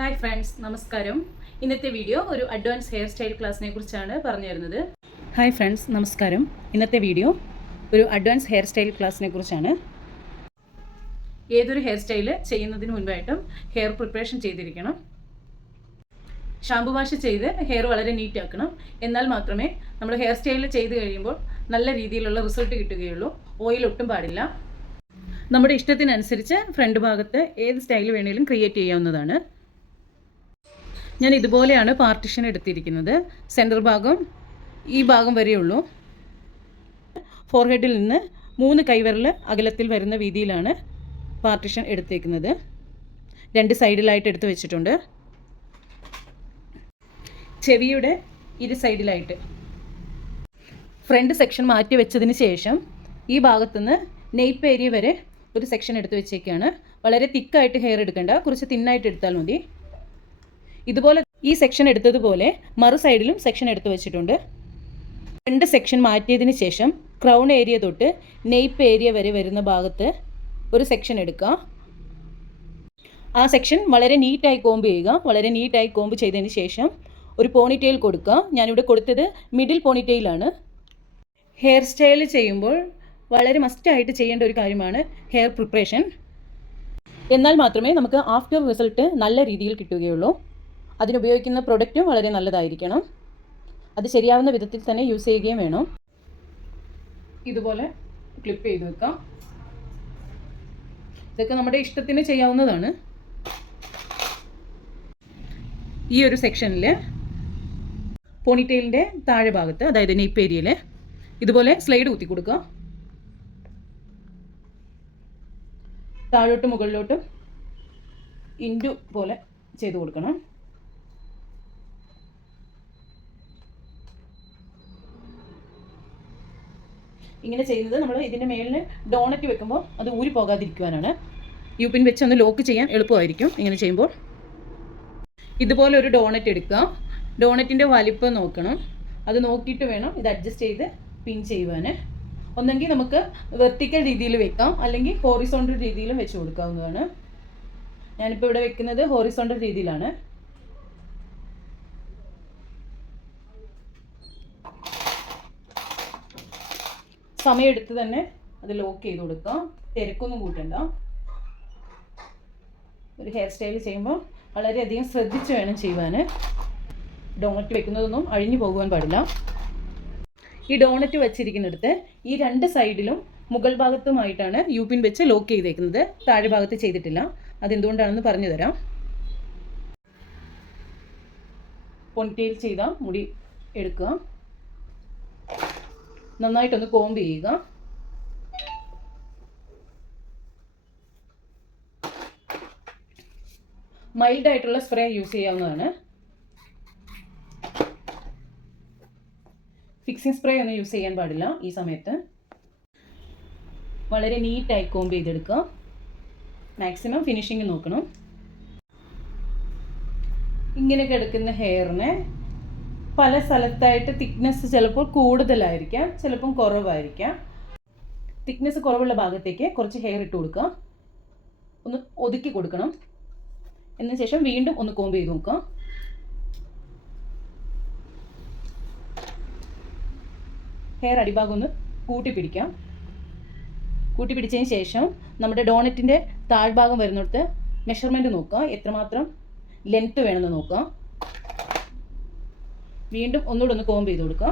Hi friends, നമസ്കാരം. ഇന്നത്തെ video ഒരു അഡ്വാൻസ് ഹെയർ സ്റ്റൈൽ ക്ലാസ്സിനെ കുറിച്ചാണ് പറഞ്ഞു തരുന്നത്. ഹായ് ഫ്രണ്ട്സ്, നമസ്കാരം. ഇന്നത്തെ വീഡിയോ ഒരു അഡ്വാൻസ് ഹെയർ സ്റ്റൈൽ ക്ലാസ്സിനെ കുറിച്ചാണ്. ഏതൊരു ഹെയർ സ്റ്റൈല് ചെയ്യുന്നതിന് മുൻപായിട്ടും ഹെയർ പ്രിപ്പറേഷൻ ചെയ്തിരിക്കണം. ഷാമ്പു വാഷ് ചെയ്ത് ഹെയർ വളരെ നീറ്റ് ആക്കണം. എന്നാൽ മാത്രമേ നമ്മൾ ഹെയർ സ്റ്റൈൽ ചെയ്ത് കഴിയുമ്പോൾ നല്ല രീതിയിലുള്ള റിസൾട്ട് കിട്ടുകയുള്ളൂ. ഓയിൽ ഒട്ടും പാടില്ല. നമ്മുടെ ഇഷ്ടത്തിനനുസരിച്ച് ഫ്രണ്ട് ഭാഗത്ത് ഏത് സ്റ്റൈൽ വേണമെങ്കിലും ക്രിയേറ്റ് ചെയ്യാവുന്നതാണ്. ഞാൻ ഇതുപോലെയാണ് പാർട്ടിഷൻ എടുത്തിരിക്കുന്നത്. സെൻറ്റർ ഭാഗം ഈ ഭാഗം വരെയുള്ളൂ. ഫോർഹെഡിൽ നിന്ന് 3 കൈവിരൽ അകലത്തിൽ വരുന്ന വീതിയിലാണ് പാർട്ടിഷൻ എടുത്തേക്കുന്നത്. 2 സൈഡിലായിട്ട് എടുത്ത് വെച്ചിട്ടുണ്ട്. ചെവിയുടെ ഇരു സൈഡിലായിട്ട് ഫ്രണ്ട് സെക്ഷൻ മാറ്റി വെച്ചതിന് ശേഷം ഈ ഭാഗത്തുനിന്ന് നെയ്പ്പ് ഏരിയ വരെ ഒരു സെക്ഷൻ എടുത്ത് വെച്ചേക്കാണ്. വളരെ തിക്കായിട്ട് ഹെയർ എടുക്കേണ്ട, കുറച്ച് തിന്നായിട്ട് എടുത്താൽ മതി. ഇതുപോലെ ഈ സെക്ഷൻ എടുത്തതുപോലെ മറു സൈഡിലും സെക്ഷൻ എടുത്ത് വെച്ചിട്ടുണ്ട്. 2 സെക്ഷൻ മാറ്റിയതിന് ശേഷം ക്രൗൺ ഏരിയ തൊട്ട് നെയ്പ്പ് ഏരിയ വരെ വരുന്ന ഭാഗത്ത് ഒരു സെക്ഷൻ എടുക്കുക. ആ സെക്ഷൻ വളരെ നീറ്റായി കോംബ് ചെയ്യുക. വളരെ നീറ്റായി കോംബ് ചെയ്തതിന് ശേഷം ഒരു പോണിറ്റെയിൽ കൊടുക്കുക. ഞാനിവിടെ കൊടുത്തത് മിഡിൽ പോണിറ്റെയിലാണ്. ഹെയർ സ്റ്റൈൽ ചെയ്യുമ്പോൾ വളരെ മസ്റ്റായിട്ട് ചെയ്യേണ്ട ഒരു കാര്യമാണ് ഹെയർ പ്രിപ്പറേഷൻ. എന്നാൽ മാത്രമേ നമുക്ക് ആഫ്റ്റർ റിസൾട്ട് നല്ല രീതിയിൽ കിട്ടുകയുള്ളൂ. അതിനുപയോഗിക്കുന്ന പ്രൊഡക്റ്റും വളരെ നല്ലതായിരിക്കണം. അത് ശരിയാവുന്ന വിധത്തിൽ തന്നെ യൂസ് ചെയ്യുകയും വേണം. ഇതുപോലെ ക്ലിപ്പ് ചെയ്ത് വെക്കാം. ഇതൊക്കെ നമ്മുടെ ഇഷ്ടത്തിന് ചെയ്യാവുന്നതാണ്. ഈ ഒരു സെക്ഷനിൽ പോണിറ്റെയിലിൻ്റെ താഴെ ഭാഗത്ത്, അതായത് നെയ്പ്പ് ഏരിയയിൽ ഇതുപോലെ സ്ലൈഡ് കുത്തി കൊടുക്കുക. താഴോട്ടും മുകളിലോട്ടും ഇൻഡു പോലെ ചെയ്ത് കൊടുക്കണം. ഇങ്ങനെ ചെയ്യുന്നത് നമ്മൾ ഇതിൻ്റെ മേളിൽ ഡോണറ്റ് വെക്കുമ്പോൾ അത് ഊരി പോകാതിരിക്കുവാനാണ്. യൂപിൻ വെച്ച് ഒന്ന് ലോക്ക് ചെയ്യാൻ എളുപ്പമായിരിക്കും ഇങ്ങനെ ചെയ്യുമ്പോൾ. ഇതുപോലെ ഒരു ഡോണറ്റ് എടുക്കുക. ഡോണറ്റിൻ്റെ വലിപ്പം നോക്കണം. അത് നോക്കിയിട്ട് വേണം ഇത് അഡ്ജസ്റ്റ് ചെയ്ത് പിൻ ചെയ്യുവാൻ. ഒന്നെങ്കിൽ നമുക്ക് വെർട്ടിക്കൽ രീതിയിൽ വെക്കാം, അല്ലെങ്കിൽ ഹോറിസോണ്ടൽ രീതിയിലും വെച്ച് കൊടുക്കാവുന്നതാണ്. ഞാനിപ്പോൾ ഇവിടെ വെക്കുന്നത് ഹോറിസോണ്ടൽ രീതിയിലാണ്. സമയമെടുത്ത് തന്നെ അത് ലോക്ക് ചെയ്ത് കൊടുക്കാം. തിരക്കൊന്നും കൂട്ടണ്ട. ഒരു ഹെയർ സ്റ്റൈൽ ചെയ്യുമ്പോൾ വളരെയധികം ശ്രദ്ധിച്ച് വേണം ചെയ്യുവാൻ. ഡോണറ്റ് വെക്കുന്നതൊന്നും അഴിഞ്ഞു പോകുവാൻ പാടില്ല. ഈ ഡോണറ്റ് വെച്ചിരിക്കുന്നിടത്ത് ഈ 2 സൈഡിലും മുകൾ ഭാഗത്തുമായിട്ടാണ് യൂപിൻ വെച്ച് ലോക്ക് ചെയ്തേക്കുന്നത്. താഴെ ഭാഗത്ത് ചെയ്തിട്ടില്ല. അതെന്തുകൊണ്ടാണെന്ന് പറഞ്ഞു തരാം. പോണിറ്റെയിൽ ചെയ്ത മുടി എടുക്കുക. നന്നായിട്ടൊന്ന് കോംബ് ചെയ്യുക. മൈൽഡായിട്ടുള്ള സ്പ്രേ യൂസ് ചെയ്യാവുന്നതാണ്. ഫിക്സിംഗ് സ്പ്രേ ഒന്നും യൂസ് ചെയ്യാൻ പാടില്ല ഈ സമയത്ത്. വളരെ നീറ്റായി കോംബ് ചെയ്തെടുക്കുക. മാക്സിമം ഫിനിഷിങ് നോക്കണം. ഇങ്ങനെ കിടക്കുന്ന ഹെയറിനെ പല സ്ഥലത്തായിട്ട് തിക്നെസ് ചിലപ്പോൾ കൂടുതലായിരിക്കാം, ചിലപ്പം കുറവായിരിക്കാം. തിക്നെസ് കുറവുള്ള ഭാഗത്തേക്ക് കുറച്ച് ഹെയർ ഇട്ട് കൊടുക്കുക. ഒന്ന് ഒതുക്കി കൊടുക്കണം. എന്നതിന് ശേഷം വീണ്ടും ഒന്ന് കോംബ് ചെയ്ത് നോക്കുക. ഹെയർ അടിഭാഗം ഒന്ന് കൂട്ടിപ്പിടിക്കാം. കൂട്ടിപ്പിടിച്ചതിന് ശേഷം നമ്മുടെ ഡോണറ്റിൻ്റെ താഴ്ഭാഗം വരുന്നിടത്ത് മെഷർമെൻറ്റ് നോക്കുക. എത്രമാത്രം ലെങ്ത്ത് വേണമെന്ന് നോക്കുക. വീണ്ടും ഒന്നുകൂടെ ഒന്ന് കോംബ് ചെയ്ത് കൊടുക്കുക.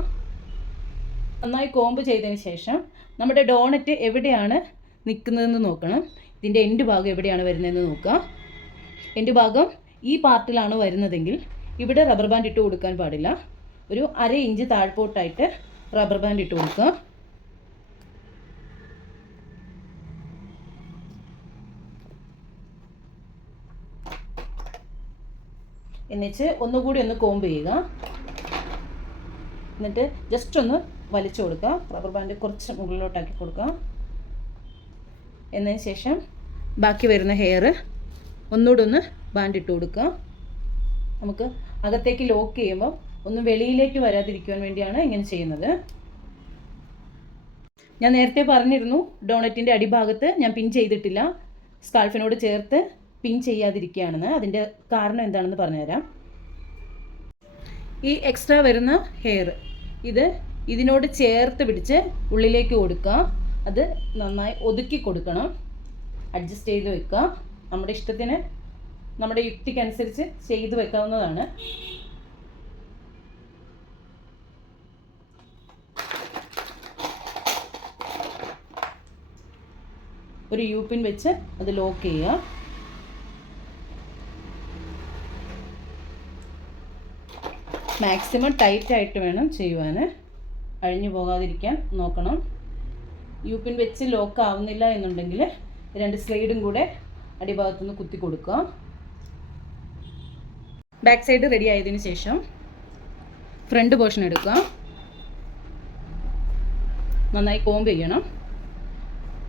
നന്നായി കോംബ് ചെയ്തതിന് ശേഷം നമ്മുടെ ഡോണറ്റ് എവിടെയാണ് നിൽക്കുന്നതെന്ന് നോക്കണം. ഇതിൻ്റെ എൻഡ് ഭാഗം എവിടെയാണ് വരുന്നതെന്ന് നോക്കുക. എൻഡ് ഭാഗം ഈ പാർട്ടിലാണ് വരുന്നതെങ്കിൽ ഇവിടെ റബ്ബർ ബാൻഡ് ഇട്ട് കൊടുക്കാൻ പാടില്ല. ഒരു 1/2 ഇഞ്ച് താഴ്പോട്ടായിട്ട് റബ്ബർ ബാൻഡ് ഇട്ട് കൊടുക്കുക. എന്നിട്ട് ഒന്നുകൂടി ഒന്ന് കോംബ് ചെയ്യുക. എന്നിട്ട് ജസ്റ്റ് ഒന്ന് വലിച്ചു കൊടുക്കുക. റബ്ബർ ബാൻഡ് കുറച്ച് മുകളിലോട്ടാക്കി കൊടുക്കുക. എന്നതിന് ശേഷം ബാക്കി വരുന്ന ഹെയർ ഒന്നുകൂടെ ഒന്ന് ബാൻഡ് ഇട്ട് കൊടുക്കുക. നമുക്ക് അകത്തേക്ക് ലോക്ക് ചെയ്യുമ്പോൾ ഒന്നും വെളിയിലേക്ക് വരാതിരിക്കുവാൻ വേണ്ടിയാണ് ഇങ്ങനെ ചെയ്യുന്നത്. ഞാൻ നേരത്തെ പറഞ്ഞിരുന്നു, ഡോണറ്റിൻ്റെ അടിഭാഗത്ത് ഞാൻ പിൻ ചെയ്തിട്ടില്ല. സ്കാൾഫിനോട് ചേർത്ത് പിൻ ചെയ്യാതിരിക്കുകയാണെന്ന്. അതിൻ്റെ കാരണം എന്താണെന്ന് പറഞ്ഞുതരാം. ഈ എക്സ്ട്രാ വരുന്ന ഹെയർ ഇതിനോട് ചേർത്ത് പിടിച്ച് ഉള്ളിലേക്ക് കൊടുക്കുക. അത് നന്നായി ഒതുക്കി കൊടുക്കണം. അഡ്ജസ്റ്റ് ചെയ്ത് വെക്കുക. നമ്മുടെ ഇഷ്ടത്തിന്, നമ്മുടെ യുക്തിക്കനുസരിച്ച് ചെയ്ത് വെക്കാവുന്നതാണ്. ഒരു യു പിൻ വെച്ച് അത് ലോക്ക് ചെയ്യുക. മാക്സിമം ടൈറ്റായിട്ട് വേണം ചെയ്യുവാൻ, അഴിഞ്ഞു പോകാതിരിക്കാൻ നോക്കണം. യു പിൻ വെച്ച് ലോക്ക് ആവുന്നില്ല എന്നുണ്ടെങ്കിൽ 2 സ്ലൈഡും കൂടെ അടിഭാഗത്തുനിന്ന് കുത്തി കൊടുക്കുക. ബാക്ക് സൈഡ് റെഡി ആയതിനു ശേഷം ഫ്രണ്ട് പോർഷൻ എടുക്കുക. നന്നായി കോംബ് ചെയ്യണം.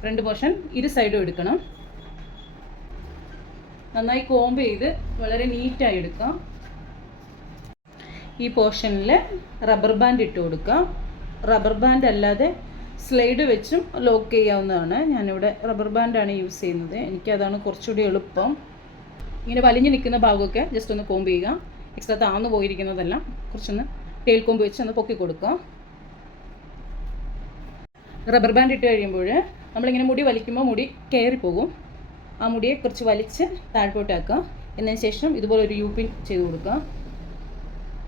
ഫ്രണ്ട് പോർഷൻ ഇരു സൈഡും എടുക്കണം. നന്നായി കോംബ് ചെയ്ത് വളരെ നീറ്റായി എടുക്കാം. ഈ പോർഷനിൽ റബ്ബർ ബാൻഡ് ഇട്ട് കൊടുക്കുക. റബ്ബർ ബാൻഡ് അല്ലാതെ സ്ലൈഡ് വെച്ചും ലോക്ക് ചെയ്യാവുന്നതാണ്. ഞാനിവിടെ റബ്ബർ ബാൻഡാണ് യൂസ് ചെയ്യുന്നത്. എനിക്കതാണ് കുറച്ചുകൂടി എളുപ്പം. ഇങ്ങനെ വലിഞ്ഞു നിൽക്കുന്ന ഭാഗമൊക്കെ ജസ്റ്റ് ഒന്ന് കോംബ് ചെയ്യുക. എക്സ്ട്രാ താന്നു പോയിരിക്കുന്നതെല്ലാം കുറച്ചൊന്ന് ടെയിൽ കോംബ് വെച്ച് ഒന്ന് പൊക്കി കൊടുക്കുക. റബ്ബർ ബാൻഡ് ഇട്ട് കഴിയുമ്പോൾ നമ്മളിങ്ങനെ മുടി വലിക്കുമ്പോൾ മുടി കയറിപ്പോകും. ആ മുടിയെ കുറച്ച് വലിച്ച് താഴ്പോട്ടാക്കുക. എന്നതിന് ശേഷം ഇതുപോലെ ഒരു യു പിൻ ചെയ്ത് കൊടുക്കുക.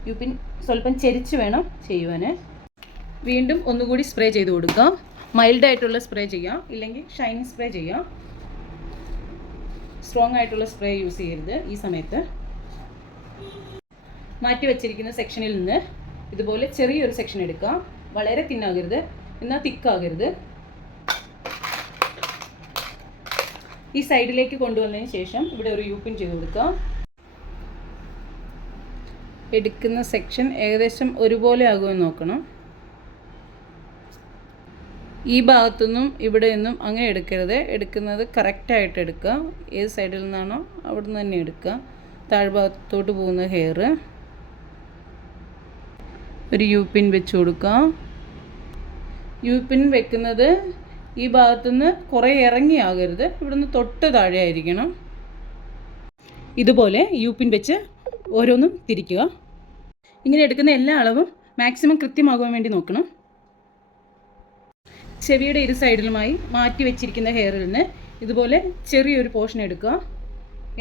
യു പിൻ സ്വല്പം ചെരിച്ച് വേണം ചെയ്യുവാൻ. വീണ്ടും ഒന്നുകൂടി സ്പ്രേ ചെയ്ത് കൊടുക്കുക. മൈൽഡായിട്ടുള്ള സ്പ്രേ ചെയ്യാം, ഇല്ലെങ്കിൽ ഷൈനിങ് സ്പ്രേ ചെയ്യാം. സ്ട്രോങ് ആയിട്ടുള്ള സ്പ്രേ യൂസ് ചെയ്യരുത് ഈ സമയത്ത്. മാറ്റി വെച്ചിരിക്കുന്ന സെക്ഷനിൽ നിന്ന് ഇതുപോലെ ചെറിയൊരു സെക്ഷൻ എടുക്കുക. വളരെ തിന്നാകരുത്, എന്നാൽ തിക്കാകരുത്. ഈ സൈഡിലേക്ക് കൊണ്ടുവന്നതിന് ശേഷം ഇവിടെ ഒരു യു പിൻ ചെയ്ത് കൊടുക്കുക. എടുക്കുന്ന സെക്ഷൻ ഏകദേശം ഒരുപോലെ ആകുമെന്ന് നോക്കണം. ഈ ഭാഗത്തുനിന്നും ഇവിടെ നിന്നും അങ്ങനെ എടുക്കരുത്. എടുക്കുന്നത് കറക്റ്റായിട്ട് എടുക്കുക. ഏത് സൈഡിൽ നിന്നാണോ അവിടെ നിന്ന് തന്നെ എടുക്കുക. താഴ്ഭാഗത്തോട്ട് പോകുന്ന ഹെയർ ഒരു യു പിൻ വെച്ച് കൊടുക്കുക. യു പിൻ വെക്കുന്നത് ഈ ഭാഗത്തുനിന്ന് കുറേ ഇറങ്ങിയാകരുത്, ഇവിടുന്ന് തൊട്ട് താഴെ ആയിരിക്കണം. ഇതുപോലെ യു പിൻ വെച്ച് ഓരോന്നും തിരിക്കുക. ഇങ്ങനെ എടുക്കുന്ന എല്ലാ അളവും മാക്സിമം കൃത്യമാകുവാൻ വേണ്ടി നോക്കണം. ചെവിയുടെ ഇരു സൈഡിലുമായി മാറ്റി വെച്ചിരിക്കുന്ന ഹെയറിൽ നിന്ന് ഇതുപോലെ ചെറിയൊരു പോർഷൻ എടുക്കുക.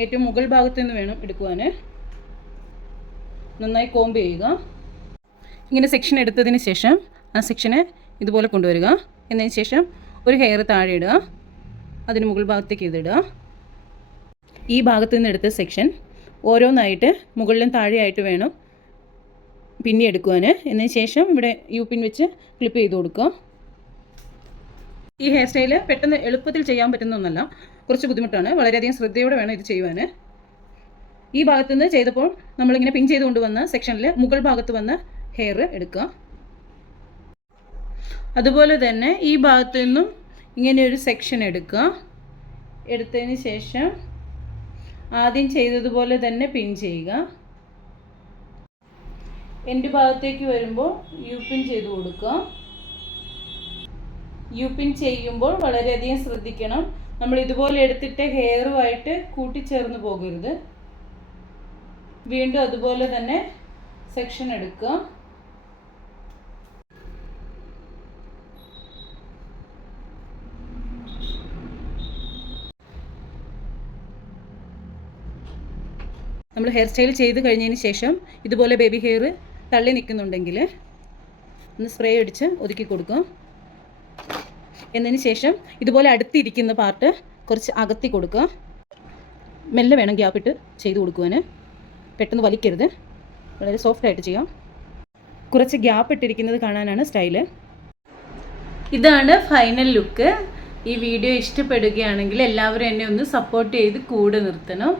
ഏറ്റവും മുകൾ ഭാഗത്ത് നിന്ന് വേണം എടുക്കുവാൻ. നന്നായി കോംബ് ചെയ്യുക. ഇങ്ങനെ സെക്ഷൻ എടുത്തതിന് ശേഷം ആ സെക്ഷനെ ഇതുപോലെ കൊണ്ടുവരിക. എന്നതിന് ശേഷം ഒരു ഹെയർ താഴെ ഇടുക. അതിന് മുകൾ ഭാഗത്തേക്ക് ഇതിടുക. ഈ ഭാഗത്ത് നിന്ന് എടുത്ത സെക്ഷൻ ഓരോന്നായിട്ട് മുകളിലും താഴെയായിട്ട് വേണം പിന്നെ എടുക്കുവാൻ. എന്നതിന് ശേഷം ഇവിടെ യു പിൻ വെച്ച് ക്ലിപ്പ് ചെയ്ത് കൊടുക്കുക. ഈ ഹെയർ സ്റ്റൈൽ പെട്ടെന്ന് എളുപ്പത്തിൽ ചെയ്യാൻ പറ്റുന്ന ഒന്നല്ല, കുറച്ച് ബുദ്ധിമുട്ടാണ്. വളരെയധികം ശ്രദ്ധയോടെ വേണം ഇത് ചെയ്യുവാൻ. ഈ ഭാഗത്തു നിന്ന് ചെയ്തപ്പോൾ നമ്മളിങ്ങനെ പിൻ ചെയ്ത് കൊണ്ടുവന്ന സെക്ഷനിൽ മുകൾ ഭാഗത്ത് വന്ന ഹെയർ എടുക്കുക. അതുപോലെ തന്നെ ഈ ഭാഗത്തു നിന്നും ഇങ്ങനെ ഒരു സെക്ഷൻ എടുക്കുക. എടുത്തതിന് ശേഷം ആദ്യം ചെയ്തതുപോലെ തന്നെ പിൻ ചെയ്യുക. എൻഡ് ഭാഗത്തേക്ക് വരുമ്പോൾ യു പിൻ ചെയ്ത് കൊടുക്കുക. യു പിൻ ചെയ്യുമ്പോൾ വളരെയധികം ശ്രദ്ധിക്കണം. നമ്മൾ ഇതുപോലെ എടുത്തിട്ട് ഹെയറുമായിട്ട് കൂട്ടിച്ചേർന്ന് പോകരുത്. വീണ്ടും അതുപോലെ തന്നെ സെക്ഷൻ എടുക്കുക. നമ്മൾ ഹെയർ സ്റ്റൈൽ ചെയ്ത് കഴിഞ്ഞതിന് ശേഷം ഇതുപോലെ ബേബി ഹെയർ തള്ളി നിൽക്കുന്നുണ്ടെങ്കിൽ ഒന്ന് സ്പ്രേ അടിച്ച് ഒതുക്കി കൊടുക്കുക. എന്നതിന് ശേഷം ഇതുപോലെ അടുത്തിരിക്കുന്ന പാർട്ട് കുറച്ച് അകത്തി കൊടുക്കുക. മെല്ലെ വേണം ഗ്യാപ്പിട്ട് ചെയ്ത് കൊടുക്കുവാൻ. പെട്ടെന്ന് വലിക്കരുത്, വളരെ സോഫ്റ്റായിട്ട് ചെയ്യാം. കുറച്ച് ഗ്യാപ്പ് ഇട്ടിരിക്കുന്നത് കാണാനാണ് സ്റ്റൈല്. ഇതാണ് ഫൈനൽ ലുക്ക്. ഈ വീഡിയോ ഇഷ്ടപ്പെടുകയാണെങ്കിൽ എല്ലാവരും എന്നെ ഒന്ന് സപ്പോർട്ട് ചെയ്ത് കൂടെ നിർത്തണം.